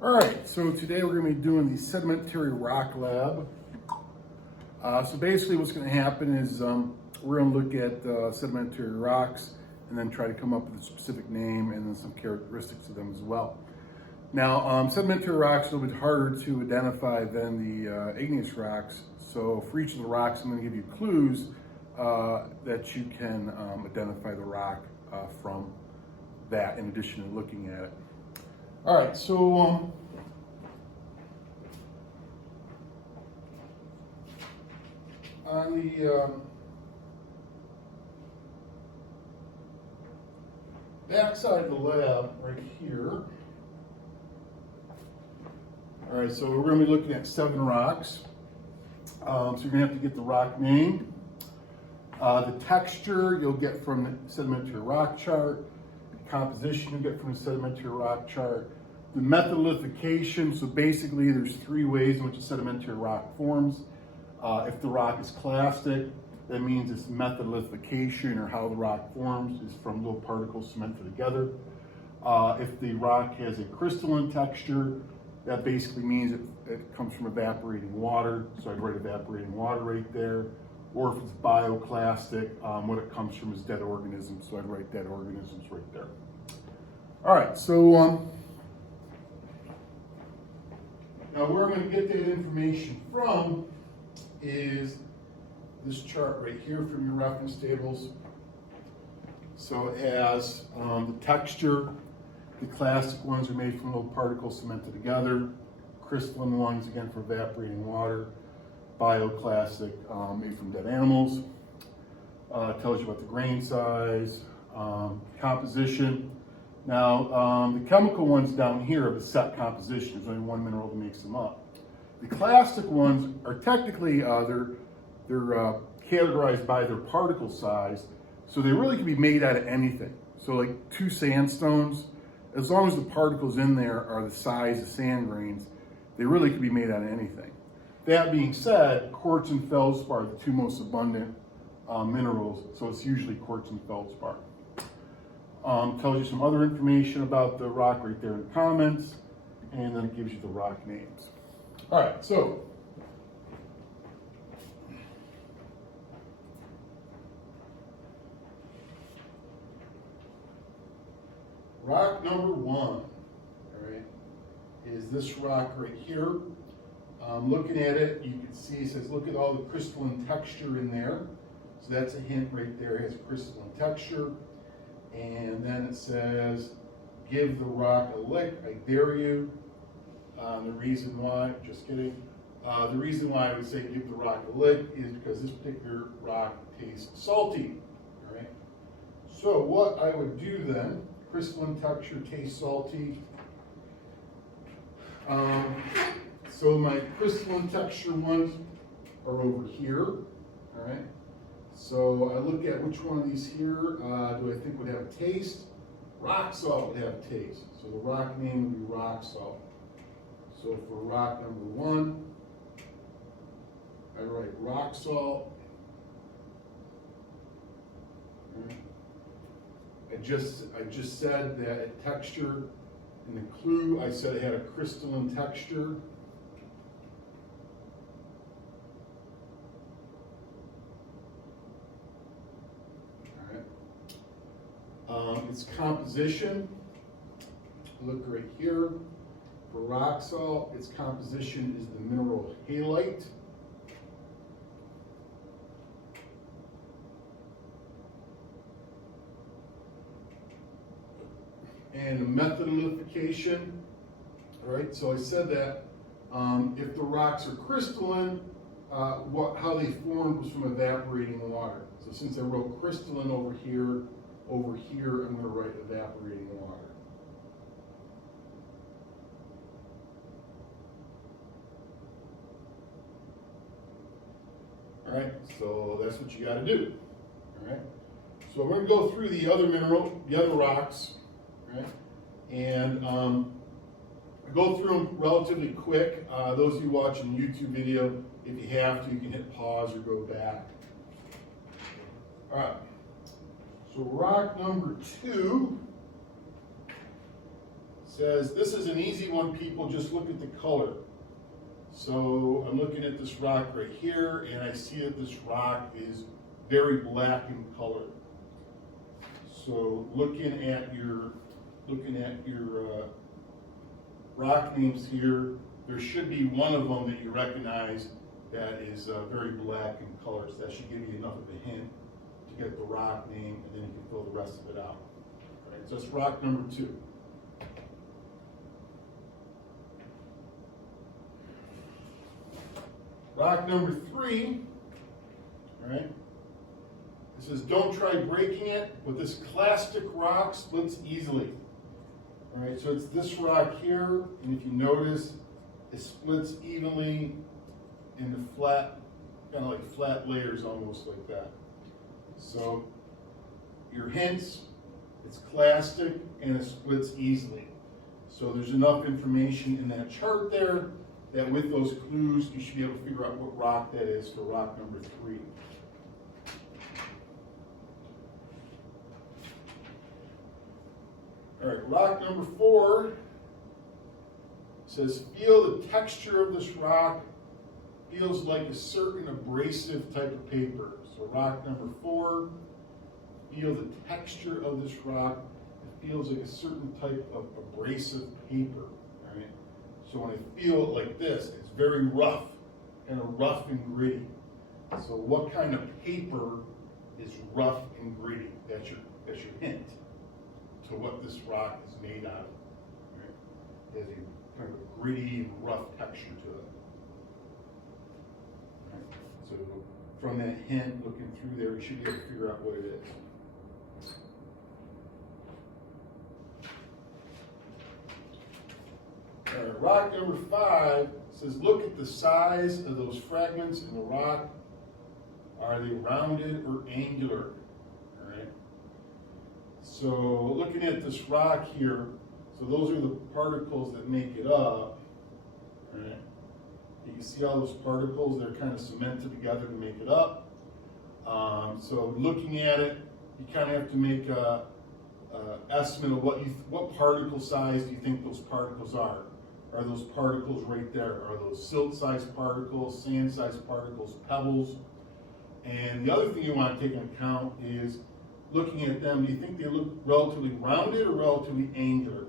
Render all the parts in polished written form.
All right, so today we're going to be doing the Sedimentary Rock Lab. So basically what's going to happen is we're going to look at sedimentary rocks and then try to come up with a specific name and then some characteristics of them as well. Now, sedimentary rocks are a little bit harder to identify than the igneous rocks. So for each of the rocks, I'm going to give you clues that you can identify the rock from that in addition to looking at it. All right, so on the back side of the lab, right here. All right, so we're going to be looking at 7 rocks. So you're going to have to get the rock name, the texture you'll get from the sedimentary rock chart, the composition you'll get from the sedimentary rock chart, the method of lithification. So basically, there's 3 ways in which a sedimentary rock forms. If the rock is clastic, that means its method of lithification, or how the rock forms, is from little particles cemented together. If the rock has a crystalline texture, that basically means it comes from evaporating water. So I'd write evaporating water right there. Or if it's bioclastic, what it comes from is dead organisms. So I'd write dead organisms right there. All right, so now where I'm going to get that information from is this chart right here from your reference tables. So it has the texture. The classic ones are made from little particles cemented together. Crystalline ones, again, for evaporating water. Bioclastic, made from dead animals. Tells you about the grain size, composition. Now, the chemical ones down here have a set composition. There's only one mineral that makes them up. The classic ones are technically, they're categorized by their particle size, so they really can be made out of anything. So like 2 sandstones, as long as the particles in there are the size of sand grains, they really can be made out of anything. That being said, quartz and feldspar are the 2 most abundant minerals, so it's usually quartz and feldspar. Tells you some other information about the rock right there in the comments, and then it gives you the rock names. All right, so rock number 1, all right, is this rock right here. Looking at it, you can see it says, look at all the crystalline texture in there. So that's a hint right there. It has crystalline texture. And then it says, give the rock a lick, I dare you. The reason why, just kidding. The reason why I would say give the rock a lick is because this particular rock tastes salty, all right? So what I would do then, crystalline texture, tastes salty. So my crystalline texture ones are over here, all right? So I look at which one of these here do I think would have a taste? Rock salt would have a taste. So the rock name would be rock salt. So for rock number 1, I write rock salt. I just said that texture, in the clue I said it had a crystalline texture. Its composition, look right here. For rock salt, its composition is the mineral halite. And the method of lithification, all right, so I said that if the rocks are crystalline, how they formed was from evaporating water. So since I wrote crystalline over here, I'm going to write evaporating water. All right, so that's what you got to do. All right, so we're going to go through the other rocks, right? And go through them relatively quick. Those of you watching the YouTube video, if you have to, you can hit pause or go back. All right. So rock number 2 says, this is an easy one, people, just look at the color. So I'm looking at this rock right here, and I see that this rock is very black in color. So looking at your rock names here, there should be one of them that you recognize that is very black in color. So that should give you enough of a hint to get the rock name, and then you can fill the rest of it out. All right, so that's rock number 2. Rock number 3, all right, it says, don't try breaking it, but this clastic rock splits easily. All right, so it's this rock here, and if you notice, it splits evenly into flat, kind of like flat layers, almost like that. So your hints, it's clastic and it splits easily. So there's enough information in that chart there that with those clues, you should be able to figure out what rock that is for rock number 3. All right, rock number 4 says, feel the texture of this rock feels like a certain abrasive type of paper. So rock number 4, feel the texture of this rock. It feels like a certain type of abrasive paper. All right. So when I feel it like this, it's very rough, kind of rough and gritty. So what kind of paper is rough and gritty? That's your hint to what this rock is made out of. Right? It has a kind of a gritty and rough texture to it. Right? So from that hint, looking through there, you should be able to figure out what it is. All right, rock number 5 says, look at the size of those fragments in the rock. Are they rounded or angular? All right. So looking at this rock here, so those are the particles that make it up. All right. You can see all those particles, they're kind of cemented together to make it up. So looking at it, you kind of have to make a estimate of what particle size do you think those particles are. Are those particles right there? Are those silt-sized particles, sand-sized particles, pebbles? And the other thing you want to take into account is looking at them, do you think they look relatively rounded or relatively angular?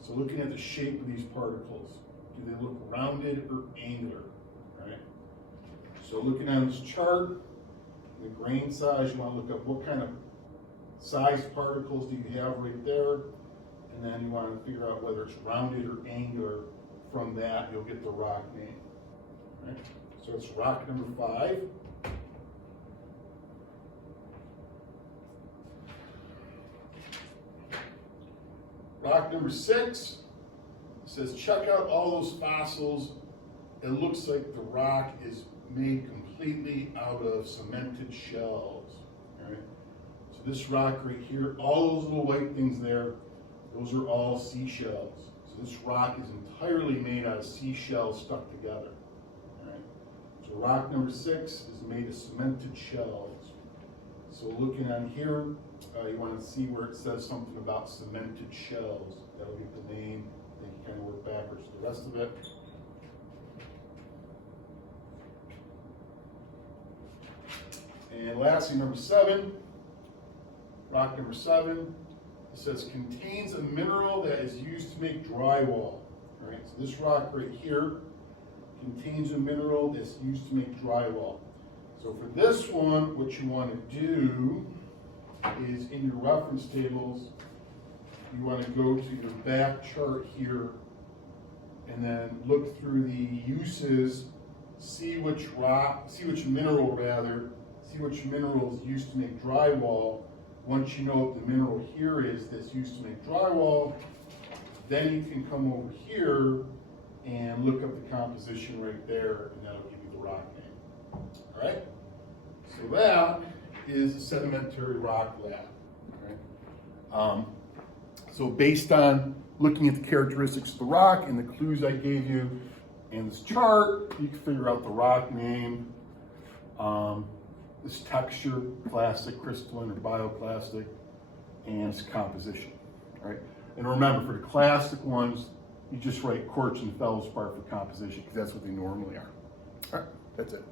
So looking at the shape of these particles, do they look rounded or angular? Right? So looking at this chart, the grain size, you want to look up what kind of sized particles do you have right there, and then you want to figure out whether it's rounded or angular. From that, you'll get the rock name. Right? So it's rock number 5. Rock number 6 says, check out all those fossils. It looks like the rock is made completely out of cemented shells. All right? So this rock right here, all those little white things there, those are all seashells. So this rock is entirely made out of seashells stuck together. All right? So rock number 6 is made of cemented shells. So looking on here, you want to see where it says something about cemented shells. That'll get the name. Then you kind of work backwards to the rest of it. And lastly, number 7, rock number 7, it says contains a mineral that is used to make drywall. All right, so this rock right here contains a mineral that's used to make drywall. So for this one, what you want to do is in your reference tables, you want to go to your back chart here and then look through the uses, see which mineral is used to make drywall. Once you know what the mineral here is that's used to make drywall, then you can come over here and look up the composition right there, and that'll give you the rock name. All right? So that is the Sedimentary Rock Lab. All right? So based on looking at the characteristics of the rock and the clues I gave you in this chart, you can figure out the rock name, this texture, plastic, crystalline, or bioplastic, and its composition. All right? And remember, for the classic ones, you just write quartz and feldspar for composition, because that's what they normally are. All right, that's it.